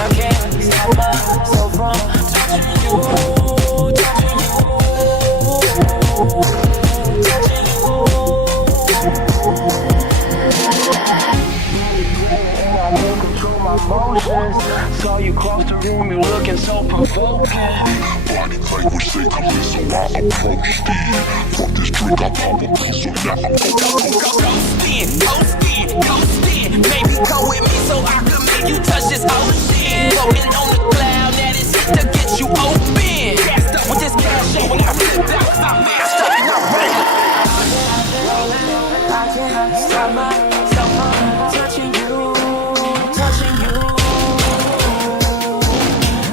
I can't stop myself from touching you, touching I can't control my emotions. Saw you cross the room, you looking so provoking. Body language say come in, so I approached it. Fuck this drink, I pop a piece, so now I'm ghosting. Baby, come with me so I can make you touch this ocean. Floating on the cloud, that is it to get you open. Gassed up with this cash show when I flip out, 'cause I'm masked up and I'm ready. I can't stop myself from touching you, touching you,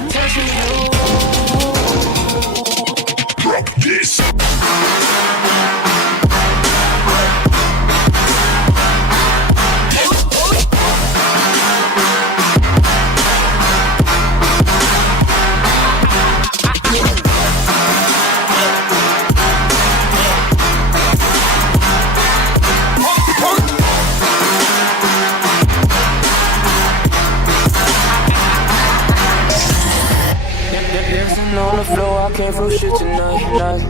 touching you. drop this. On the floor, I can't feel shit tonight.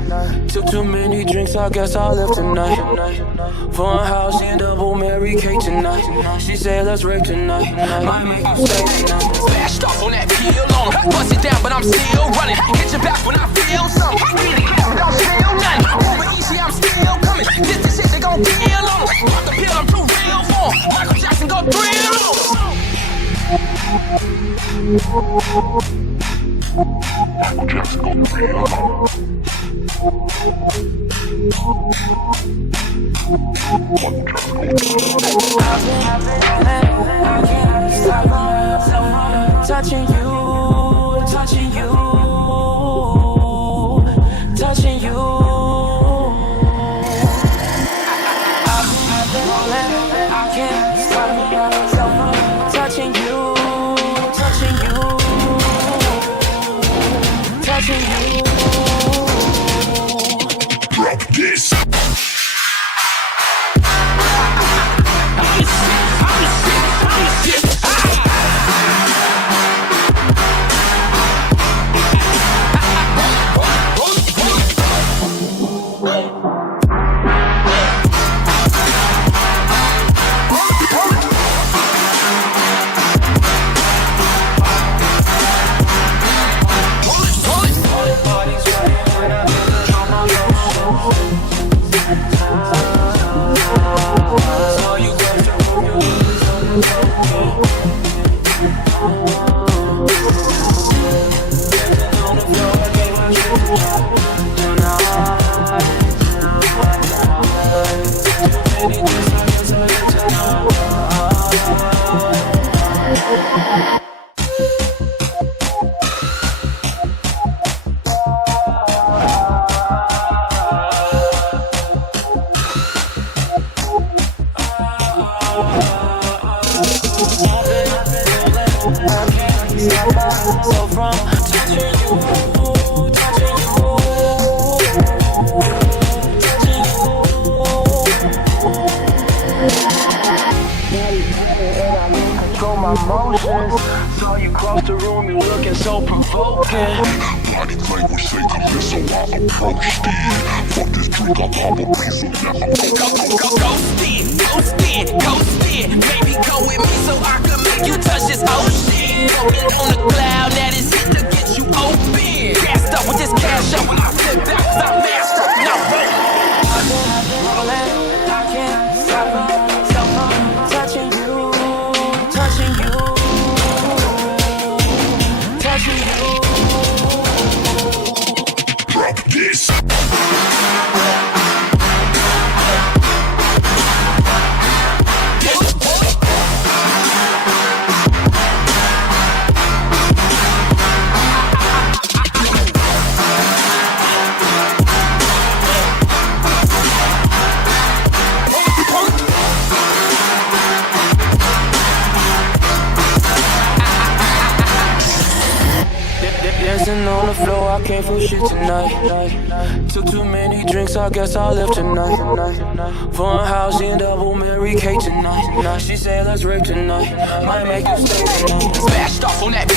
Took too many drinks, I guess I left tonight. Fun house in double Mary Kate tonight. She said let's rape tonight. Might make you stay tonight. Splashed off on that peel on him. Bust it down, but I'm still running. Hit your back when I feel something. Need to get but I'm still nothing. Over easy, I'm still coming. This the shit they gon' kill on him. Pop the pill, I'm too real for him. Michael Jackson go thrill on him. Michael Jackson gon' feel it. Michael I can't stop myself from touching you, touching you, touching you. I can't stop myself from touching you, touching you, touching you. drop this. So from touching you, touching you, touching you. Control my emotions. Saw you cross the room, you looking so provoking. Body language say come in, so I approached it. Fuck this drink, I pop a piece, so now I'm Ghosted. Baby, come with me so I can make you touch this ocean. Floating on the cloud, that is it to get you open. Gassed up with this cash show when I flip out, 'cause I'm masked up and I'm ready. I can't stop myself from touching you, touching you, touching you. drop this. Dancing on the floor, I can't feel shit tonight. Took too many drinks, I guess I left tonight. Fun house in double Mary Kate tonight. She said let's rape tonight. Might make you stay tonight. Splashed off on that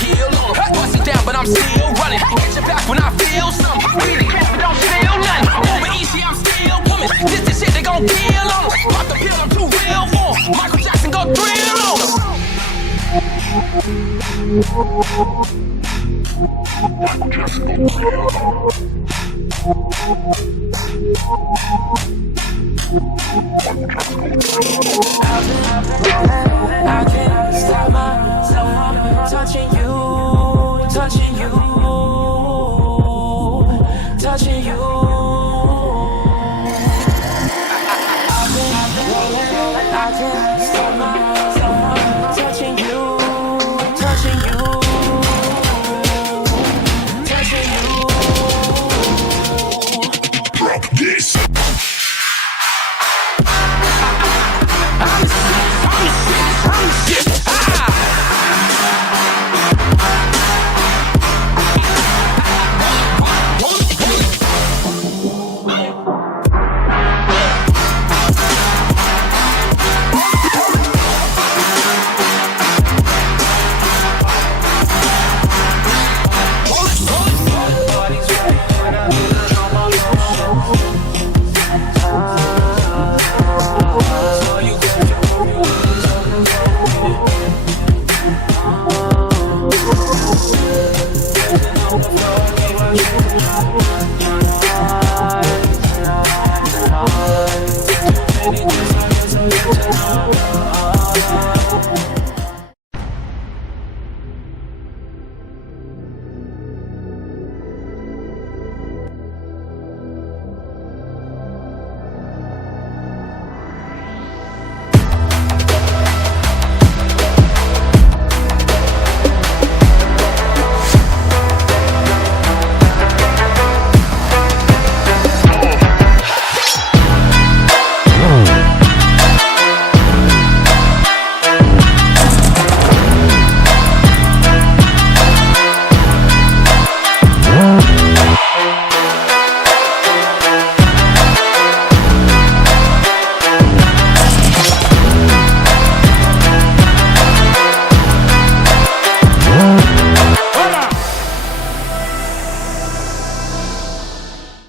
I can't stop myself from touching you, touching you, touching you. I can't stop myself from touching you, touching you, touching you. Drop this. Flow.